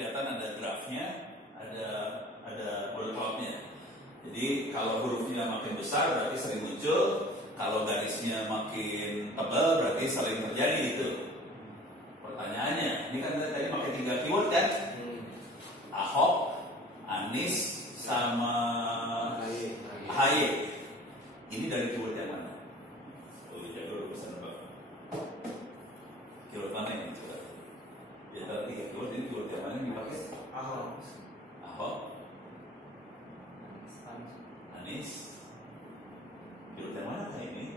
kelihatan ada grafnya, ada bullet cloud-nya. Jadi kalau hurufnya makin besar berarti sering muncul, kalau garisnya makin tebal berarti sering terjadi itu. Pertanyaannya, ini kan tadi pakai 3 keyword kan? Ahok, Anies, sama AHY. Ini dari keyword yang mana? Oh, jago urusan apa? Keyword mana ini coba? Di antara 3 keyword ini keyword yang mana yang dipakai? Ahok, Anies. Keyword yang mana ini?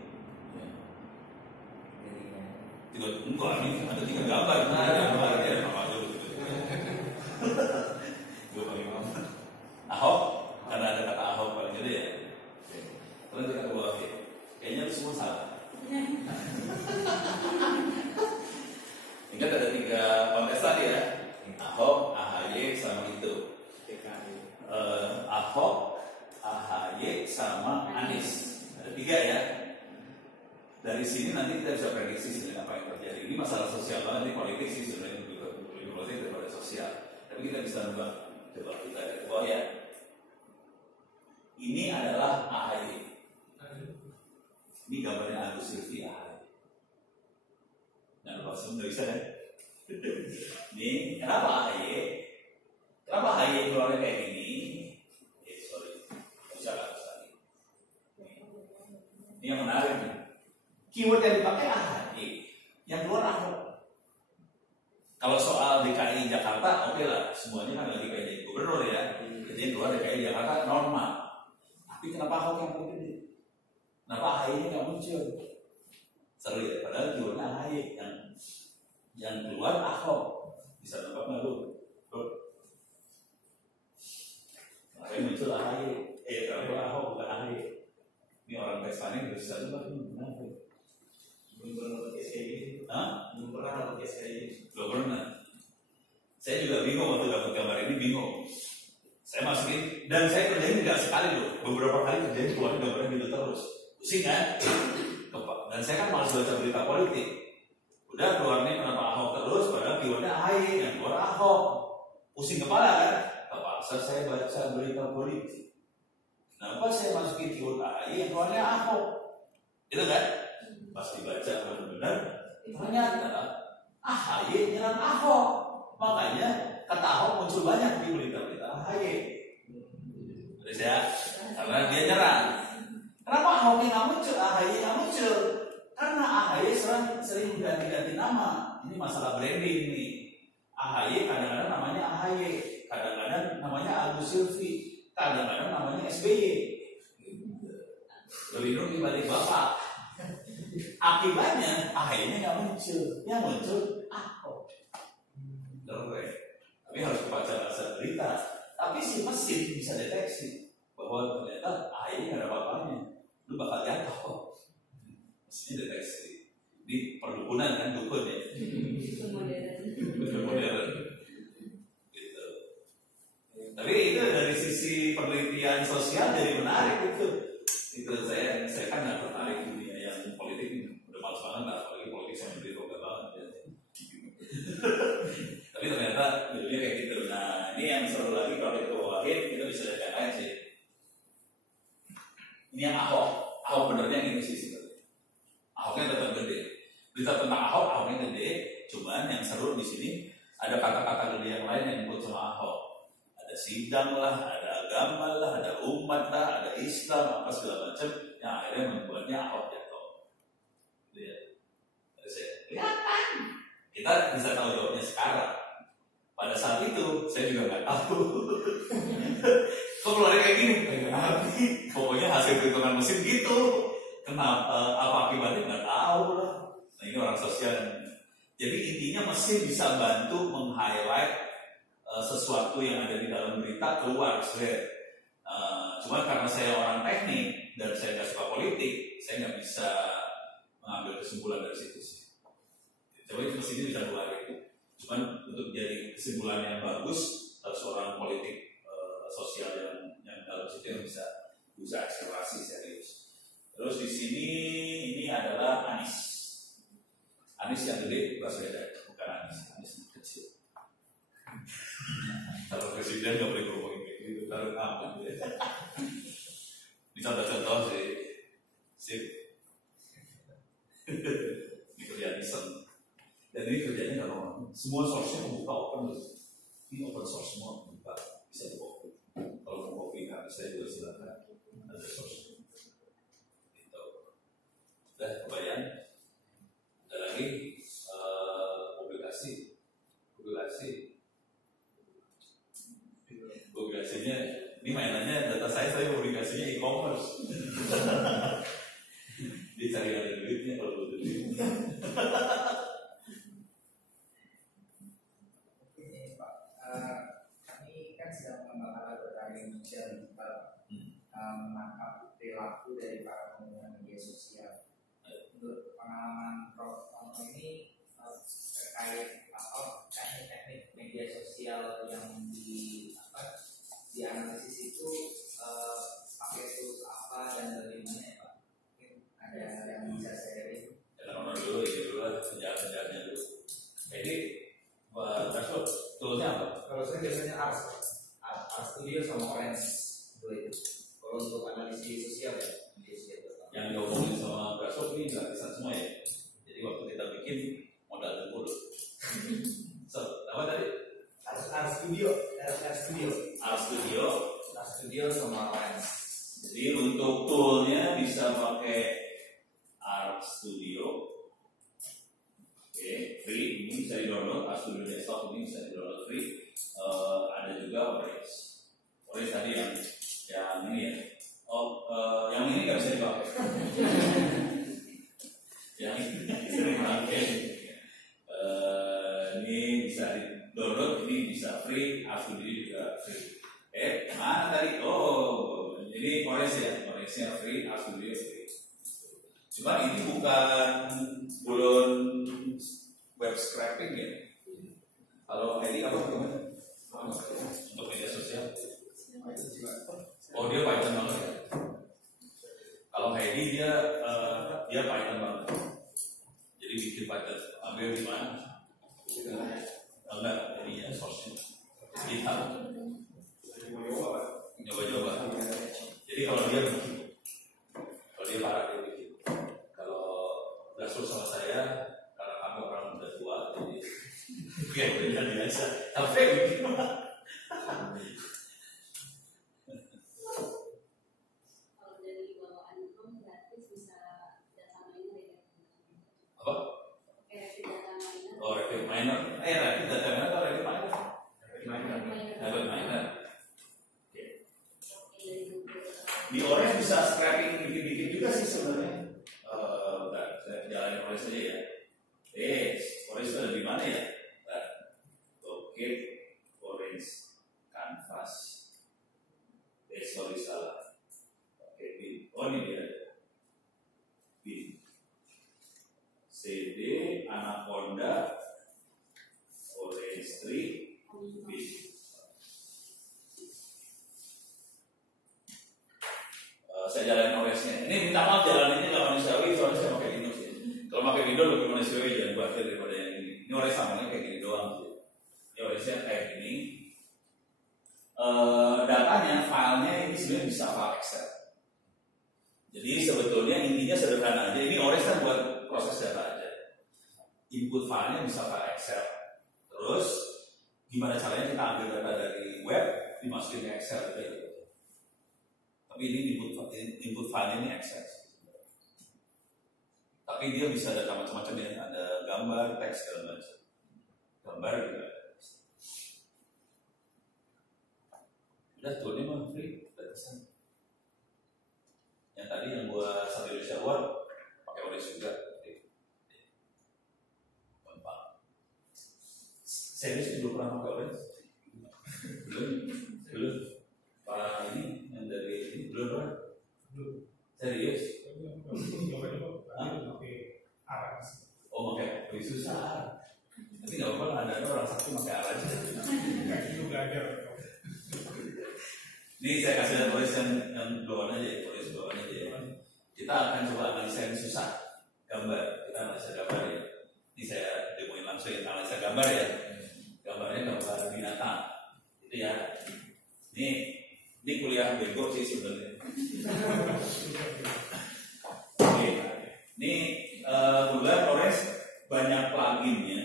Enggak, ini ada 3 gambar. Nah, gambar ya, apa dulu gitu. Gue paling mau. Ahok, karena ada kata Ahok paling gede ya. Kalian kita ke bawah ya. Kayaknya itu semua salah. Ingat ada 3 kontestan ya. Ahok, AHY, sama itu. Ahok, AHY, sama Anies. Ada 3 ya. Dari sini nanti kita bisa prediksi sebenarnya apa yang terjadi. Ini masalah sosial banget, ini politik sih sebenarnya, lebih politik daripada sosial. Tapi kita bisa nebak. Coba kita lihat ke bawah ya. Ini adalah AHY. Ini gambarnya Agus Silvi AHY. Nah, langsung nggak bisa kan? Ini kenapa AHY? Kenapa AHY keluarnya kayak gini? Sorry, bisa nggak bisa? Ini yang menarik nih. Keyword yang dipakai AHY, yang keluar Ahok. Kalau soal DKI Jakarta, oke lah, semuanya kan lagi kayak jadi gubernur ya. Jadi yang keluar DKI Jakarta normal. Tapi kenapa Ahok yang paling gede? Kenapa AHY-nya nggak muncul? Seru ya, padahal keywordnya AHY, yang keluar Ahok. Bisa nebak nggak lu? Kenapa yang muncul AHY? Kenapa Ahok bukan AHY? Ini orang Pespanen nggak bisa nebak nih, kenapa? Belum pernah pakai SKY. Belum pernah pakai SKY. Belum pernah. Saya juga bingung waktu dapat gambar ini, bingung. Saya masukin dan saya kerjain nggak sekali loh, beberapa kali kerjain keluarin gambarnya gitu terus. Pusing kan? Dan saya kan malas baca berita politik. Udah keluarnya kenapa Ahok terus, padahal keywordnya AHY, yang keluar Ahok. Pusing kepala kan? Terpaksa saya baca berita politik. Kenapa saya masukin keyword AHY, yang keluarnya Ahok? Itu kan? Pas dibaca benar-benar, ternyata AHY nyerang Ahok. Makanya kata Ahok muncul banyak di berita-berita AHY. Terus ya, karena dia nyerang. Kenapa Ahok nggak muncul, AHY nggak muncul? Karena AHY sering ganti-ganti nama. Ini masalah branding nih. AHY kadang-kadang namanya AHY, kadang-kadang namanya Agus Silvi, kadang-kadang namanya SBY. Lebih rugi balik bapak. Akibatnya AHY-nya nggak muncul, yang muncul Ahok. Keren. Tapi harus baca bahasa berita. Tapi si mesin bisa deteksi bahwa ternyata AHY nggak ada apa-apanya. Lu bakal jatuh. Mesinnya deteksi. Ini perdukunan kan, dukun ya. Modern. Gitu. Tapi itu dari sisi penelitian sosial jadi menarik itu. Itu saya kan nggak tertarik di dunia yang politik ini. Udah males banget lah, apalagi politik saya menjadi roga banget ya. Tapi ternyata dunia kayak gitu. Nah ini yang seru lagi kalau kita bawain, kita bisa lihat yang lain sih. Ini yang Ahok. Ahok benernya yang ini sih sebenarnya. Ahoknya tetap gede. Berita tentang Ahok, Ahoknya gede. Cuman yang seru di sini ada kata-kata gede yang lain yang disebut sama Ahok. Ada sidang lah, ada agama lah, ada umat lah, ada Islam, apa segala macam yang akhirnya membuatnya Ahok jatuh. Lihat, kelihatan. Kita bisa tahu jawabnya sekarang. Pada saat itu saya juga nggak tahu. Kok keluarnya kayak gini? Pokoknya hasil perhitungan mesin gitu. Kenapa? Apa akibatnya nggak tahu lah. Nah ini orang sosial. Jadi intinya mesin bisa bantu meng-highlight sesuatu yang ada di dalam berita keluar. Cuma karena saya orang teknik dan saya nggak suka politik, saya nggak bisa mengambil kesimpulan dari situ sih. Coba itu mesinnya bisa keluar itu. Cuman untuk jadi kesimpulan yang bagus, harus orang politik sosial yang dalam situ yang bisa eksplorasi serius. Terus di sini ini adalah Anies. Anies yang gede Baswedan, bukan Anies yang kecil. Kalau presiden nggak boleh ngomongin kayak gitu, kalau apa? Dicontoh-contoh sih, ini kerjaan iseng. Dan ini kerjanya kalau semua source-nya membuka open, ini open source semua membuka, bisa di-copy. Kalau mau copy nggak bisa juga silakan, ada source. Gitu. Udah kebayang? Ada lagi publikasinya. Ini mainannya data saya publikasinya e-commerce. Dicari ada duitnya kalau butuh duit. Kami kan sedang mengembangkan laboratorium sosial digital, menangkap perilaku dari para pengguna media sosial. Menurut pengalaman Prof. ini terkait teknik-teknik media sosial yang dianalisis itu pakai tools apa dan bagaimana ya Pak? Mungkin ada yang bisa sharing. Nomor dulu, ini dulu lah penjelasannya dulu. Jadi, Rasul, toolnya apa? Kalau saya biasanya Art Studio sama Orange itu. Kalau untuk analisis sosial ya, media sosial. Yang diomongin sama Rasul ini gratisan semua ya. Jadi waktu kita bikin modal dulu. So, apa tadi? Art Studio sama Orange. Jadi untuk toolnya bisa pakai Art Studio. Oke, free, ini bisa di-download. Art Studio Desktop ini bisa di-download free. Ada juga Orange. Orange tadi yang ini ya. Yang ini nggak bisa dipakai. Yang ini bisa dipakai. Ini bisa di-download, ini bisa free. Art Studio juga free. Mana tadi? Oh, ini Orange ya. Orange-nya free, Art Studio free. Cuma ini belum web scraping ya. Kalau ini apa gimana? Untuk media sosial. Oh, dia Python banget ya. Kalau Heidi dia Python banget. Jadi bikin Python. Ambil di mana? Enggak, ininya source-nya. GitHub. Coba-coba. Jadi kalau dia parah dia bikin. Kalau Rasul sama saya, karena kami orang muda tua, jadi ya udah biasa. Tapi kalau dari bawaan Chrome gratis bisa data miner ya? apa? Rapid data miner. Oh, rapid miner. Rapid data miner atau rapid miner? Rapid miner. Di Orange bisa scraping dikit-dikit juga sih sebenarnya. Saya jalanin Orange saja ya. Orange itu ada di mana ya? Oke, Orange Canvas. Sorry salah. Oke, bin. Oh ini dia. Bin. CD Anaconda Orange 3 bin. Saya jalanin Orange-nya. Ini minta maaf jalaninnya nggak manusiawi, soalnya saya pakai Windows ya. Kalau pakai Windows lebih manusiawi, jangan khawatir daripada yang ini. Ini Orange samanya kayak gini doang sih. Ini Orange-nya kayak gini. Datanya, filenya ini sebenarnya bisa file Excel. Jadi sebetulnya intinya sederhana aja. Ini Orange kan buat proses data aja. Input filenya bisa file Excel. Terus gimana caranya kita ambil data dari web dimasukin ke Excel gitu. Tapi ini input file ini Excel. Tapi dia bisa data macam-macam ya, ada gambar, teks, segala macam. Gambar juga. Udah toolnya mah free, gratisan. Yang tadi yang buat satu Indonesia Award pakai Orange juga. Gampang. Serius belum pernah pakai Orange? Belum. Pak ini yang dari ini belum pernah? Serius? Oh, pakai lebih susah. Tapi nggak apa-apa, ada orang sakti pakai alat aja. Itu belajar. Ini saya kasih lihat tulis yang bawaan aja ya, tulis bawaan aja ya. Kita akan coba analisa yang susah, gambar. Kita analisa gambar ya. Ini saya demoin langsung ya, analisa gambar ya. gambarnya gambar binatang. Itu ya. Ini kuliah bego sih sebenarnya. Oke. Ini Google Flores banyak pluginnya.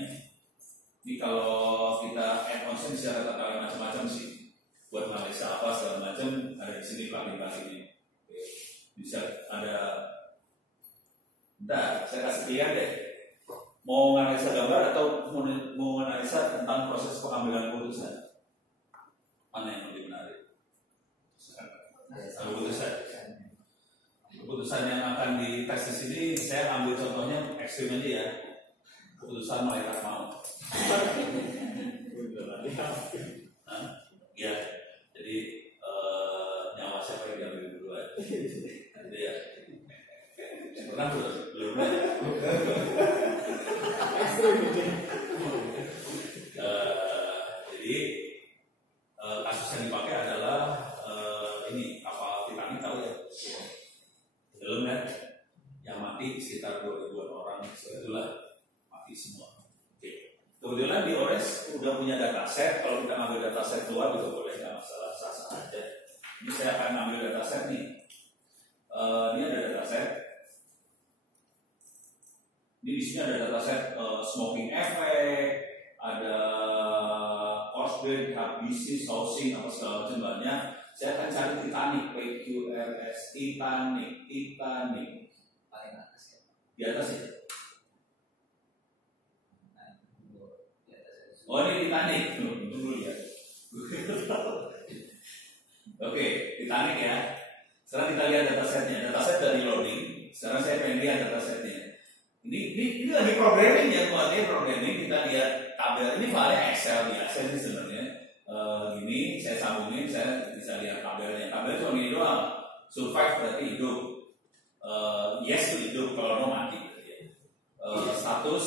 Ini kalau kita add-ons bisa kata-kata macam-macam sih. Buat analisa apa segala macam ada di sini plugin-pluginnya. Bisa ada. Bentar, saya kasih lihat deh. Mau analisa gambar atau mau analisa tentang proses pengambilan keputusan? Mana yang lebih menarik? Keputusan yang akan dites di sini, saya ambil contohnya ekstrim aja ya. Keputusan malaikat maut. Ya, jadi nyawa siapa yang diambil duluan? Gitu ya. Pernah belum? Jadi kasus yang dipakai adalah ini kapal Titanic, tahu ya? Belum kan? Yang mati sekitar 2.000-an orang, itulah mati semua. Oke. Kebetulan di Ores udah punya dataset. Kalau kita ambil dataset keluar juga boleh, nggak masalah, sah-sah aja. Ini saya akan ambil dataset nih. Ini ada dataset. Ini di sini ada dataset smoking effect, ada cost rate, habisi, sourcing, apa segala macam banyak. Saya akan cari Titanic, PQRS, Titanic. Paling atas ya. Di atas ya. Oh ini Titanic, tunggu lihat. Oke, Titanic ya. Sekarang kita lihat datasetnya. Dataset dari loading. Sekarang saya pengen lihat datasetnya. Ini lagi programming ya, buatnya programming. Kita lihat tabel ini file Excel biasa sih sebenarnya. Gini saya sambungin, saya bisa lihat tabelnya. Tabel cuma gini doang. Survive berarti hidup. Yes itu hidup, kalau no mati. Status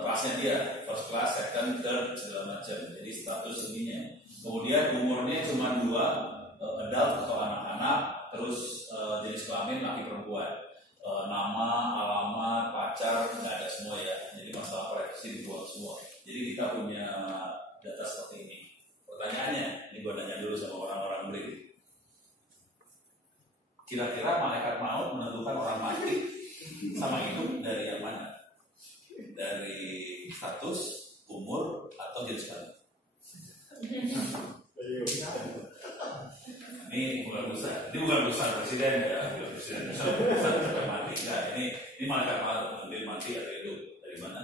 kelasnya dia, first class, second, third, segala macam. Jadi status ininya. Kemudian umurnya cuma 2, adult atau anak-anak, terus jenis kelamin laki perempuan. Nama, alamat, pacar, nggak ada semua ya. Jadi masalah privasi dibuang semua. Jadi kita punya data seperti ini. Pertanyaannya, ini gue nanya dulu sama orang-orang beli. Kira-kira malaikat maut menentukan orang mati sama hidup dari yang mana? Dari status, umur, atau jenis kelamin? Ini bukan urusan presiden ya, bukan presiden urusan mati. Nah, ini malaikat maut menentukan mati atau hidup dari mana?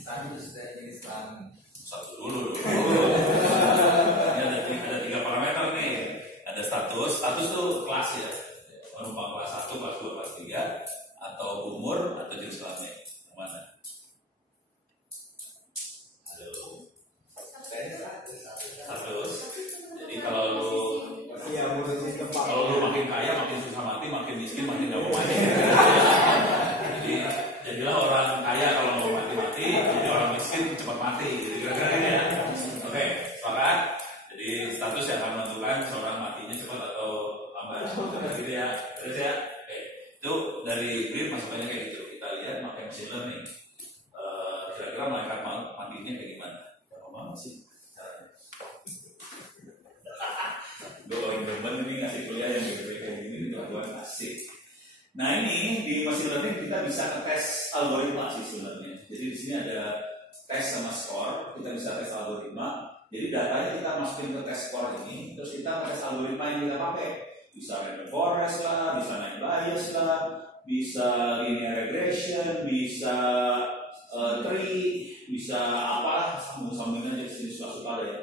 Status dari jenis kelamin. Satu dulu. Ini ada 3 parameter nih. Ada status itu kelas ya. Penumpang kelas 1, kelas 2, kelas 3, atau umur atau jenis kelamin. Yang mana? Status. Jadi kalau lu makin kaya makin susah mati, makin miskin makin gak mau mati. Jadi jadilah orang kaya kalau mau mati, jadi orang miskin cepat mati. Jadi kira-kira ini ya. Oke, sepakat. Jadi status yang akan menentukan seorang matinya cepat atau lambat. Gitu ya. Terus ya. Oke. Itu dari grid masukannya kayak gitu. Kita lihat pakai machine learning. Kira-kira malaikat matinya kayak gimana? Gampang banget sih. Gue paling demen ini ngasih kuliah yang kayak gini kelakuan asik. Nah ini di machine learning kita bisa ngetes algoritma sih sebenarnya. Jadi di sini ada tes sama skor, kita bisa tes algoritma. Jadi datanya kita masukin ke tes skor ini, terus kita tes algoritma yang kita pakai. Bisa random forest lah, bisa night bias lah, bisa linear regression, bisa tree, bisa apalah sambung-sambungin aja sini suka-suka ya.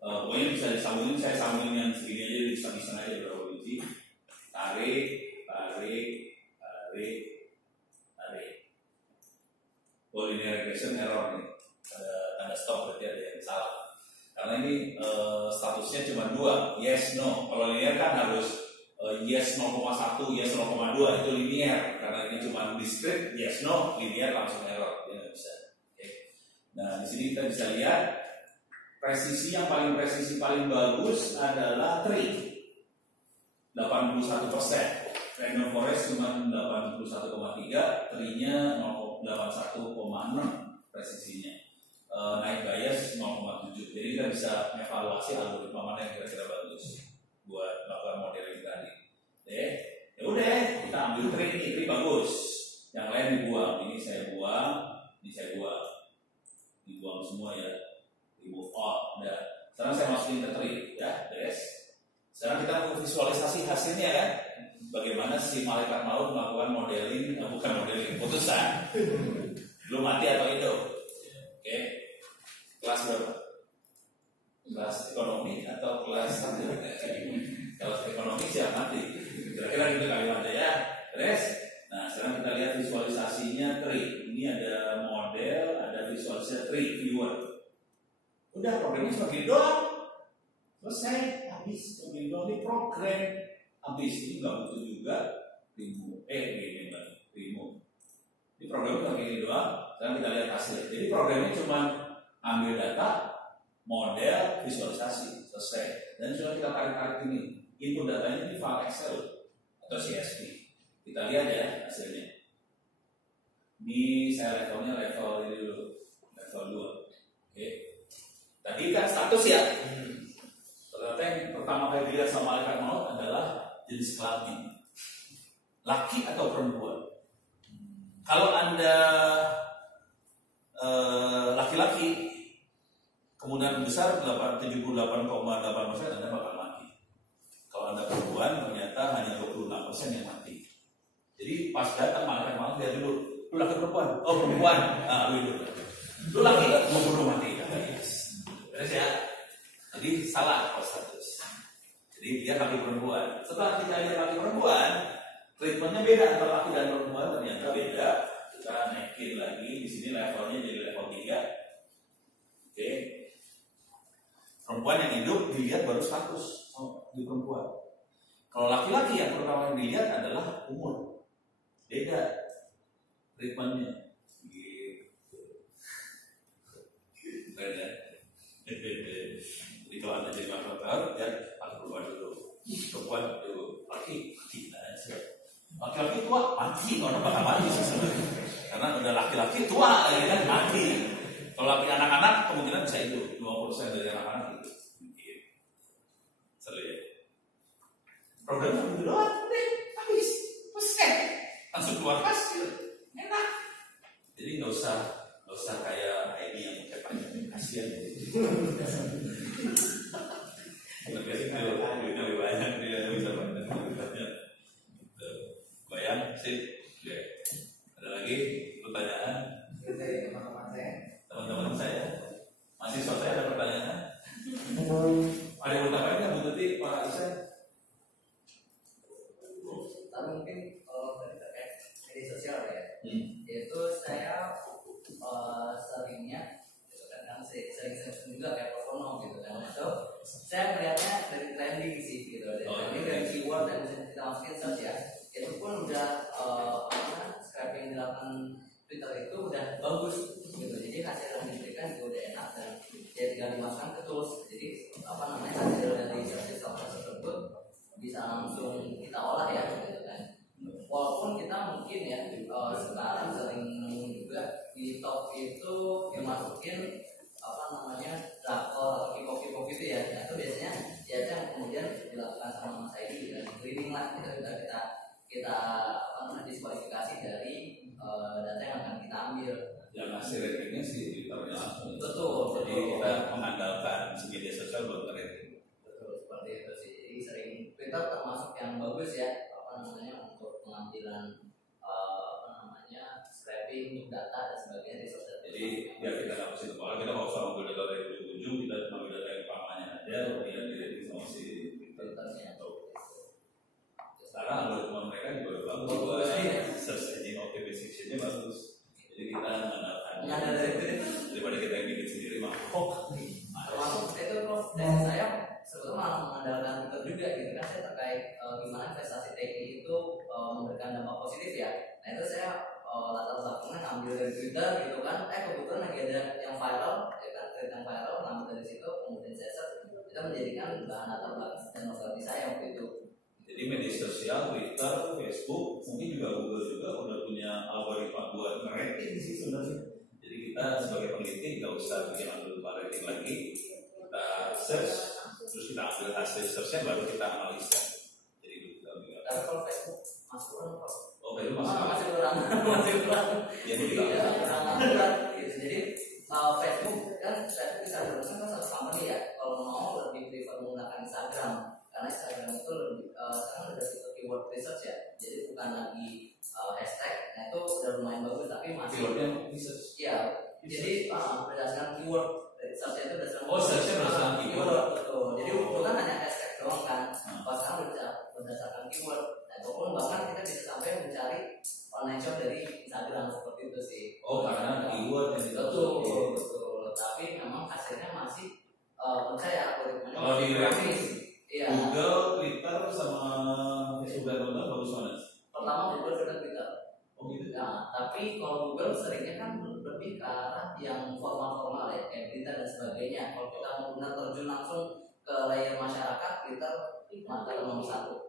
Pokoknya bisa disambungin, saya sambungin yang segini aja, bisa aja berapa biji. Tarik. Oh, linear regression error nih. Tanda stop berarti ada yang salah. Karena ini statusnya cuma 2, yes no. Kalau linear kan harus yes 0,1, yes 0,2 itu linear. Karena ini cuma discrete, yes no, linear langsung error. Dia nggak bisa. Okay. Nah di sini kita bisa lihat presisi yang paling bagus adalah tree 81%. Random forest cuma 81,3, tree-nya 81,6. presisinya. Naik bias 0,7. Jadi kita bisa evaluasi algoritma mana yang kira-kira bagus buat melakukan modeling tadi. Ya udah, kita ambil tree bagus. Yang lain dibuang. Ini saya buang, dibuang semua ya. Remove all. Udah. Sekarang saya masukin ke tree, ya, beres. Sekarang kita mau visualisasi hasilnya kan. Bagaimana si malaikat maut melakukan modeling, bukan modeling, putusan. Belum mati atau hidup. Oke. Kelas berapa? Kelas ekonomi atau kelas satu? Kelas ekonomi siap mati. Kira-kira gitu kalimatnya ya. Beres. Nah, sekarang kita lihat visualisasinya tree. Ini ada model, ada visualisasi tree viewer. Udah, programnya cuma gini doang. Selesai, habis. Cuma gini doang, ini program. Habis, ini nggak butuh juga remove. Ini programnya cuma gini doang. Sekarang kita lihat hasilnya. Jadi programnya cuma ambil data, model, visualisasi. Selesai. Dan cuma kita tarik-tarik ini. Input datanya di file Excel atau CSV. Kita lihat ya hasilnya. Ini saya levelnya level ini dulu, level 2. Oke. Tadi kan status ya. Ternyata yang pertama kali dilihat sama malaikat maut adalah jenis kelamin, laki atau perempuan. Kalau Anda laki-laki, kemudian besar 78,8%, Anda bakal mati. Kalau Anda perempuan, ternyata hanya 26% yang mati. Jadi pas datang malaikat maut lihat dulu, lu laki perempuan? Oh perempuan, hidup. Lu laki mau bunuh mati. Beres ya. Jadi salah kalau status. Jadi dia laki perempuan. Setelah kita lihat laki perempuan, treatmentnya beda antara laki dan perempuan, ternyata beda. Kita naikin lagi di sini levelnya jadi level 3. Oke. Perempuan yang hidup dilihat baru status di perempuan. Kalau laki-laki yang pertama yang dilihat adalah umur. Beda treatmentnya. Beda. Jadi kalau Anda jadi marketer, ya perempuan dulu, perempuan dulu, laki. Laki-laki tua mati, orang bakal mati karena udah laki-laki tua, ya kan mati. Kalau laki anak-anak kemungkinan bisa hidup, 20% dari anak-anak itu. Seru ya. Programnya begitu doang, habis, selesai, langsung keluar hasil, enak. Jadi nggak usah kayak ID yang pakai panjang, kasihan. Lebih banyak dia bisa banyak. Bayang sih. Ada lagi pertanyaan? Dari Teman-teman saya, mahasiswa saya ada pertanyaan? Ada yang bertanya nggak Bu Tuti, Pak Isan? Mungkin kalau terkait media sosial ya, yaitu saya seringnya kadang sering juga kayak performa gitu kan. So saya melihatnya dari trending sih gitu, dari keyword yang bisa kita masukin search ya. Itu pun udah scraping yang dilakukan Twitter itu udah bagus gitu. Jadi hasil yang diberikan juga udah enak dan dia tinggal dimasukkan ke tools. Jadi hasil dari search software tersebut bisa langsung kita olah ya gitu kan. Walaupun kita mungkin ya sekarang sering juga di top itu dimasukin drakor atau K-pop gitu ya. Itu biasanya ya itu yang kemudian dilakukan sama Mas Aidi dan screening lah kita diskualifikasi dari data yang akan kita ambil. Yang hasil ratingnya sih Twitternya langsung. Betul. Jadi kita mengandalkan media sosial buat rating. Betul seperti itu sih. Jadi sering Twitter termasuk yang bagus ya untuk pengambilan scraping data dan sebagainya di sosial. Jadi biar kita nggak mesti kepala, kita nggak usah ambil data dari ujung-ujung, kita cuma ambil data yang pamannya aja, kemudian di sama si Twitternya. Sekarang algoritma mereka juga bagus, search engine optimization-nya bagus. Jadi kita mengandalkan daripada kita yang bikin sendiri mah. Termasuk itu kok dan saya sebetulnya malah mengandalkan Twitter juga gitu kan. Saya terkait gimana investasi TI itu memberikan dampak positif ya. Nah itu saya latar belakangnya ngambil dari Twitter gitu kan. Kebetulan lagi ada yang viral ya kan, tweet yang viral, ngambil dari situ kemudian saya search, kita menjadikan bahan latar belakang dan novelty saya waktu itu. Jadi media sosial, Twitter, Facebook, mungkin juga Google juga udah punya algoritma buat nge-rating sih sebenarnya. Jadi Jadi kita sebagai peneliti nggak usah bikin algoritma rating lagi, kita search, terus kita ambil hasil searchnya baru kita analisa. Jadi kita ambil. Tapi kalau Facebook masuk orang kok. Oh, baru masuk. Masih kurang, masih kurang. Jadi kurang akurat. Jadi Facebook kan bisa berusaha kan satu company ya. Kalau mau lebih prefer menggunakan Instagram karena Instagram itu lebih sekarang udah tipe keyword research ya. Jadi bukan lagi hashtag. Nah itu udah lumayan bagus tapi masih. keywordnya research. Iya. Jadi berdasarkan keyword research itu berdasarkan. Oh, searchnya berdasarkan keyword. Betul. Jadi bukan hanya hashtag doang kan. Pas sekarang berdasarkan keyword. Nah, ataupun bahkan kita bisa sampai mencari online shop dari Instagram seperti itu sih. Oh, karena keyword yang betul. Tapi memang hasilnya masih percaya algoritmanya. Kalau di grafis, iya. Google, Twitter sama Facebook dan Twitter bagus mana? Pertama Google dan Twitter. Oh gitu. Nah, tapi kalau Google seringnya kan lebih ke arah yang formal-formal ya, kayak Twitter dan sebagainya. Kalau kita mau benar terjun langsung ke layer masyarakat, Twitter mata nomor 1.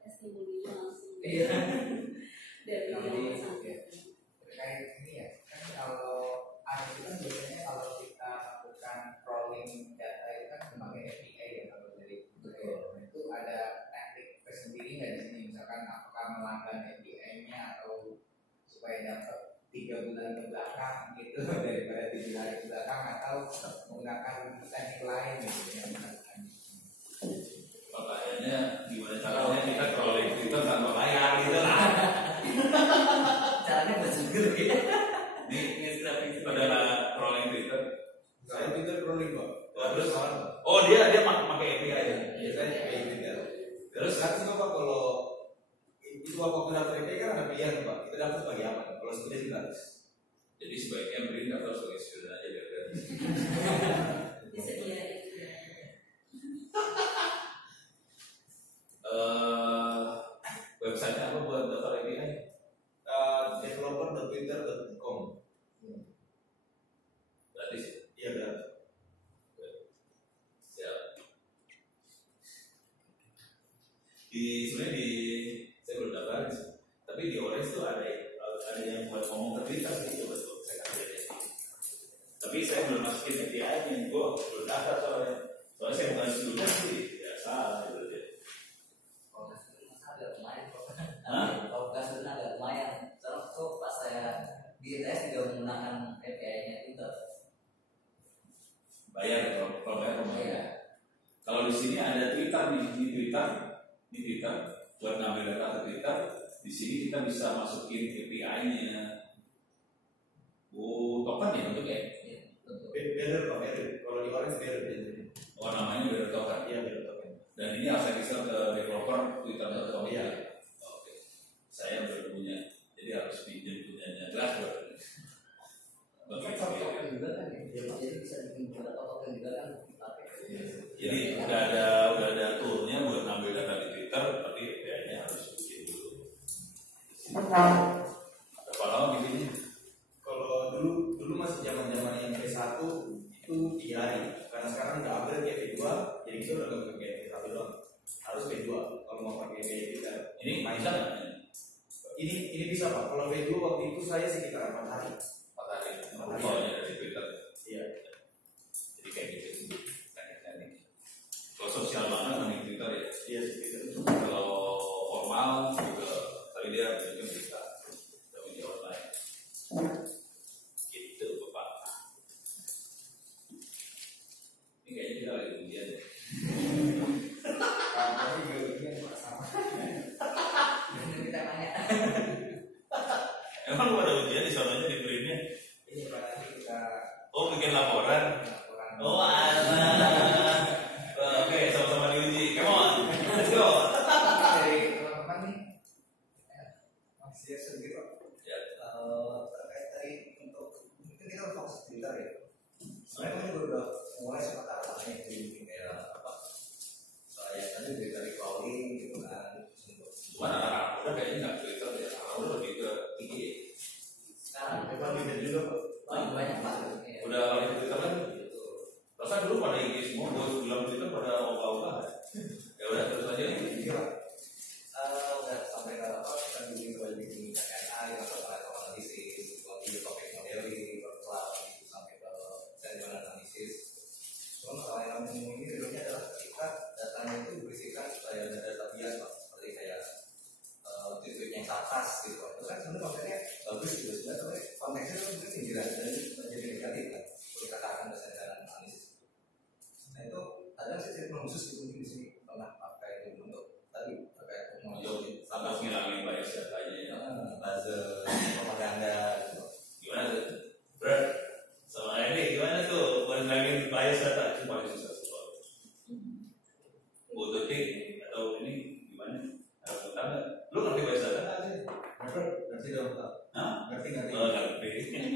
Testimoninya langsung. Iya. Dari Jadi, nomor satu. Terkait ini ya, kan kalau ada itu kan biasanya kalau kita lakukan crawling data itu kan memakai API ya kalau dari Google. Itu ada teknik tersendiri nggak di sini? Misalkan apakah melanggar API-nya atau supaya dapat 3 bulan ke belakang gitu daripada 7 hari ke belakang atau menggunakan teknik lain gitu yang menggunakan. Pertanyaannya gimana caranya kita crawling Twitter tanpa layar gitu lah. Caranya bersendiri gitu ya. Ini pada crawling Twitter. Saya Twitter crawling kok. Terus oh dia pakai API ya. Biasanya kayak Twitter. Terus Sekarang sih Pak kalau itu apapun daftar API kan ada pilihan Pak. Kita daftar sebagai apa? Kalau sebenarnya gratis. jadi sebaiknya beri daftar sebagai student aja biar gratis. Bisa iya. Website apa buat daftar API? Developer.twitter.com. Gratis. Iya gratis. Siap. Sebenarnya saya belum daftar sih. Tapi di Orange tuh ada yang buat ngomong ke Twitter sih, coba tuh saya kasih aja. Tapi saya belum masukin API-nya, gue belum daftar soalnya saya bukan student sih, biasa gitu deh. Kalau nggak student agak lumayan kok. Hah? Kalau nggak student agak lumayan. Soalnya tuh pas saya di ITS juga menggunakan API-nya Twitter. Bayar ya kalau bayar Iya. bayar. Kalau di sini ada Twitter nih, ini Twitter buat ngambil data ke Twitter. Di sini kita bisa masukin API-nya. Oh, token ya bentuknya? Iya, betul. Better Pak, better. Kalau di Orange better. Oh, namanya better token. Iya better token. Dan ini harus bisa ke developer Twitter.com. Iya. Oke. Saya belum punya, jadi harus pinjam punyanya Glassdoor. Kan token juga kan ya. Jadi bisa bikin beberapa token juga kan dipakai. Jadi udah ada toolnya buat ngambil data di Twitter, tapi API-nya harus bikin dulu. Berapa lama bikinnya? Kalau dulu masih zaman yang P1 itu 3 hari. Karena sekarang udah upgrade ke P2, jadi kita udah nggak pakai P1 doang. Harus P2 kalau mau pakai P3. Ini bisa nggak? Ini bisa Pak. Kalau P2 waktu itu saya sekitar 4 hari. 4 hari. hari. Oh ya dari Twitter. Iya. Jadi kayak gitu. Teknik-teknik. Kalau sosial banget nih Twitter ya. Iya sekitar itu. Kalau formal juga, tapi dia mungkin bisa. Tapi di online. Gitu Bapak. Ini kayaknya kita lagi ujian ya. Tapi juga begini Pak sama. Ini kita nanya. Emang lu ada ujian di sononya di printnya? Ini Pak nanti kita Oh bikin laporan. laporan. Oh alah. Oke sama-sama diuji. Come on, let's go. Dari teman-teman nih masih sedikit Pak. Ya. Terkait tadi untuk mungkin kita fokus Twitter ya. Sebenarnya kami juga udah mulai sempat arahnya di kayak apa? Saya tadi dari crawling gitu kan. Cuman anak-anak muda kayaknya nggak Twitter ya. Aku lebih ke IG. Sekarang Memang beda juga Pak. paling banyak Pak. Udah paling Twitter kan? Bahkan dulu konteksnya kan mungkin sindiran dan jadi negatif kan, kalau dikatakan berdasarkan analisis. Nah itu ada statement khusus itu mungkin di sini pernah pakai itu untuk tadi terkait Untuk sampai ngilangin bias datanya, buzzer propaganda gitu. gimana tuh? Bro, sama ini gimana tuh ngilangin bias data? Itu paling susah soal. Butuh atau ini gimana? Harus utang nggak? Lu ngerti bias data nggak sih? Ngerti dong Pak? Hah? Ngerti. Oh, ngerti.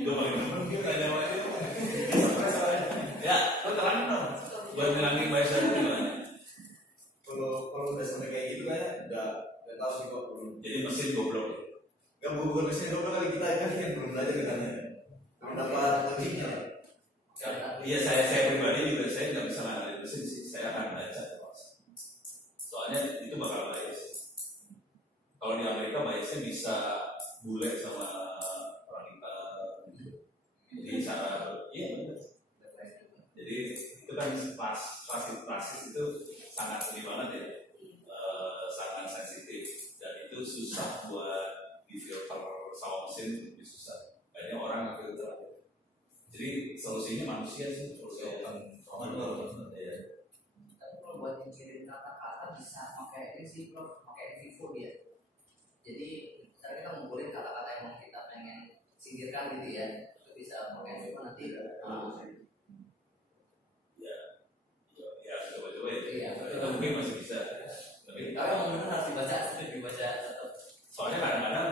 Gue paling ngerti ada wajib. Ya, lu terang dong. Buat ngilangin bias data gimana? Kalau udah sampai kayak gitu kan udah tahu sih kok belum. Jadi mesin goblok. Gak bukan mesin dong kali kita kan yang belum belajar ke sana. Belum dapat logiknya. Iya, saya pribadi juga saya nggak bisa nganalin mesin sih. Saya akan baca. Soalnya itu bakal bias. Kalau di Amerika biasnya bisa bule sama wanita. Jadi cara iya benar. Jadi itu kan klasis itu sangat ini banget ya, sangat sensitif dan itu susah buat di filter sama mesin, lebih susah. Kayaknya orang ngefilter aja. Jadi solusinya manusia sih, solusinya ya. Tapi kalau buat ngirim kata-kata bisa pakai ini sih Prof, pakai Vivo dia. Jadi misalnya kita ngumpulin kata-kata yang mau kita pengen singkirkan gitu ya, itu bisa pakai Vivo nanti. Ya coba-coba ya. Iya. Itu mungkin masih bisa. Tapi Kalau benar harus dibaca tetap. soalnya kadang-kadang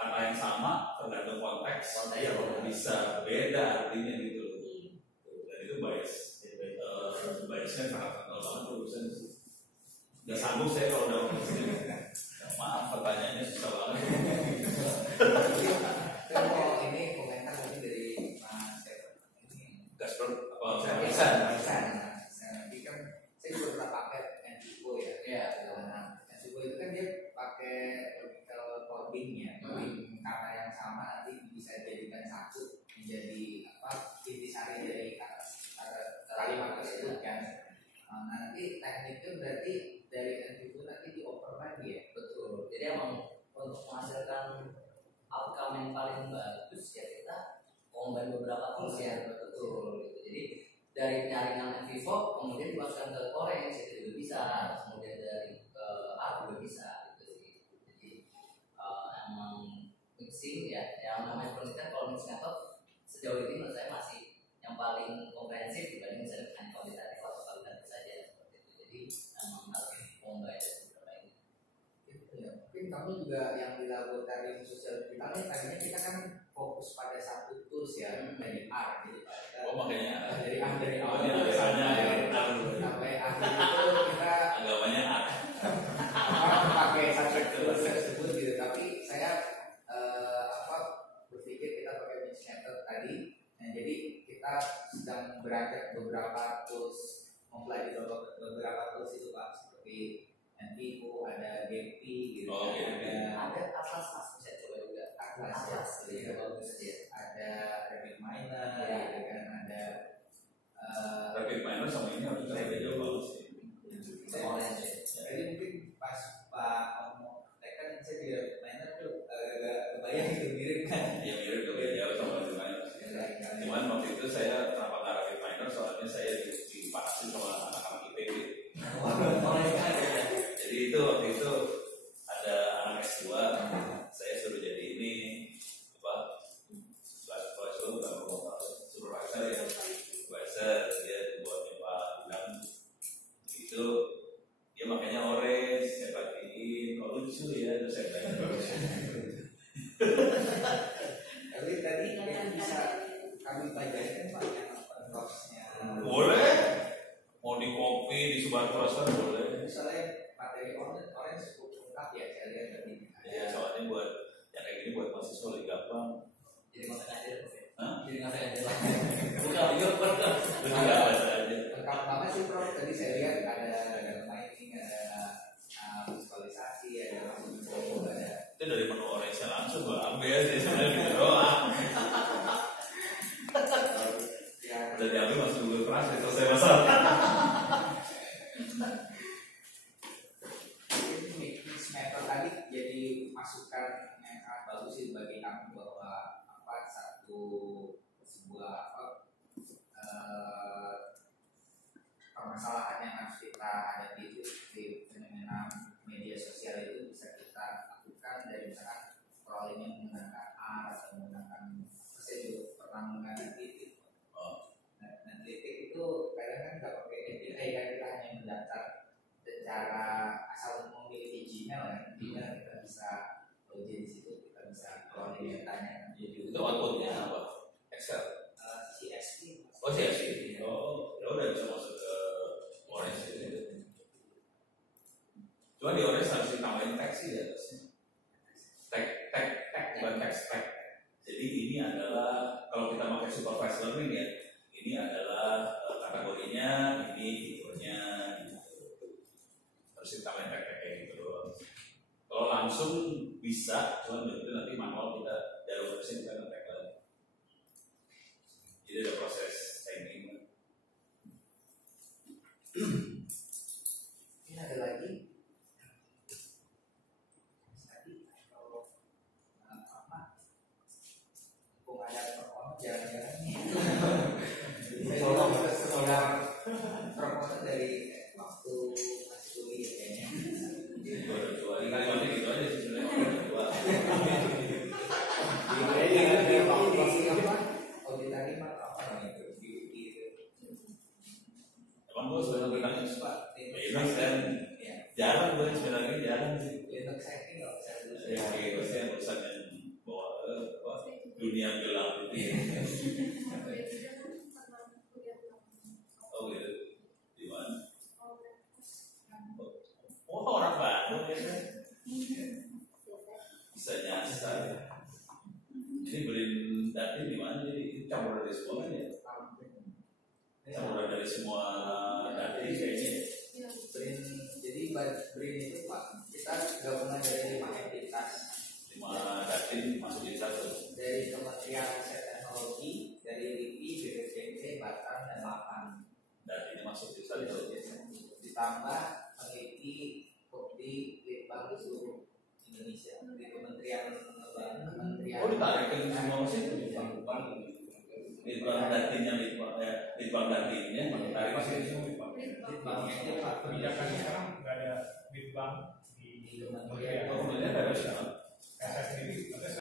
kata yang sama tergantung konteks, ya bisa beda artinya gitu. Dan itu bias. Biasnya sangat kental banget tuh urusan. Gak sanggup saya kalau udah maaf pertanyaannya susah banget. Kalau ini komentar tadi dari Mas Stefan ini Gasper apa? saya Bisa. nanti kan saya juga pernah pakai Envivo ya. Iya. Nah, Envivo itu kan dia pakai logical coding ya, coding kata yang sama nanti bisa jadikan satu menjadi intisari dari kalimat tersebut kan. Nanti tekniknya berarti dari Envivo nanti dioper lagi ya. Betul. Jadi emang untuk menghasilkan outcome yang paling bagus ya kita combine beberapa tools ya. Betul. Jadi dari penyaringan Envivo kemudian dimasukkan ke Orange itu juga bisa, kemudian dari R juga bisa gitu sih. Jadi emang mixing ya, yang namanya penelitian kalau mixing method sejauh ini menurut saya masih yang paling komprehensif dibanding misalnya dengan kualitatif atau kualitatif saja seperti itu. Jadi emang harus combine beberapa ini. Gitu ya. Mungkin kamu juga yang di laboratorium sosial kita nih tadinya kita kan fokus pada satu tools ya dari R gitu. Oh makanya dari awal ini alasannya sampai akhir itu kita anggapannya pakai satu tools tersebut gitu. Tapi saya berpikir kita pakai mix method tadi. Nah, jadi kita sedang beranjak beberapa tools, mempelajari beberapa tools itu Pak, seperti Envivo, ada GP gitu. Oh, ada Atlas Mas, bisa coba juga. Atlas gitu bagus ya. Ada Rapid Miner, gitu kan, ada Rapid Miner sama ini harus beda jauh banget sih. Jadi mungkin pas Pak ngomong kan saya di Rapid Miner tuh agak kebayang itu mirip kan. Iya mirip tuh beda jauh sama Rapid Miner. Cuman waktu itu saya kenapa nggak Rapid Miner, soalnya saya dipanasin sama anak-anak IPB. Jadi itu waktu itu ada anak S2, saya suruh jadi ini supervisor ya, supervisor dia buat nyoba bilang itu dia makanya orange, saya pakein, kalau lucu ya terus saya bilang. tapi tadi kan bisa kami pelajari kan Pak yang approach-nya. Boleh, mau di copy di sebar cluster boleh. Misalnya materi orange cukup lengkap ya saya lihat tadi. Ya soalnya buat yang kayak gini buat mahasiswa lebih gampang. Jadi nggak usah aja, Hah? jadi nggak usah aja. Bukan, yuk betul. Udah baca aja. Lengkap banget sih Prof. Tadi saya lihat ada mining, ada visualisasi, ada langsung ada. Itu dari menu orange langsung gue ambil sih sebenarnya doang. Udah diambil masuk Google Class ya selesai masalah. Mix method tadi jadi masukan yang sangat bagus sih bagi kami bahwa sebuah permasalahan yang harus kita hadapi itu seperti fenomena media sosial itu bisa kita lakukan dari misalkan scrolling yang menggunakan R atau menggunakan saya juga pernah menggunakan titik. Nah titik itu kadang kan nggak pakai API kan, kita hanya mendaftar secara asal memiliki Gmail ya, kita bisa login di situ, kita bisa cloning datanya. Itu outputnya apa? Excel. CSV. Oh CSV. Oh ya udah bisa masuk ke Orange itu. Cuma di Orange harus ditambahin teks sih di atasnya. Tag bukan teks tag. Jadi ini adalah kalau kita pakai supervised learning ya, ini adalah kategorinya, ini fiturnya, gitu. Harus ditambahin tag kayak gitu doang. Kalau langsung bisa, cuma betul nanti manual kita dari versi kita ngetek lagi. Jadi ada proses tagging. Ini ada lagi. Tadi kalau apa? Pengadaan performa jangan-jangan nih. Sekolah performa dari waktu masih kuliah kayaknya. Dua kali gitu aja sih sebenarnya. Dua. Auditari apa namanya itu? Emang gue sebenarnya bilangnya suka. Linux kan jarang gue sebenarnya jarang sih. Linux setting nggak bisa dulu. Ya kayak gue sih urusan yang bawa dunia gelap gitu ya. Oh gitu. Di mana? Oh orang Bandung ya kan? Bisa nyasar ya. Ini beliin dati di mana? Jadi campuran dari semua kan ya? Campuran dari semua dati kayaknya. Jadi BRIN itu Pak, kita gabungan dari 5 entitas. 5 dati masuk di satu. Dari Kementerian Riset Teknologi, dari LIPI, BPPT, Batam, dan Lapan. Dati ini masuk di satu. Ditambah peneliti Kopdi Litbang di seluruh Indonesia. Di Kementerian Oh ditarikin semua sih Litbang datinya Litbang datinya tarik masih semua. Litbang itu Pak Kebijakannya sekarang nggak ada Litbang di Kementerian. Kemudian ada sekarang. saya sendiri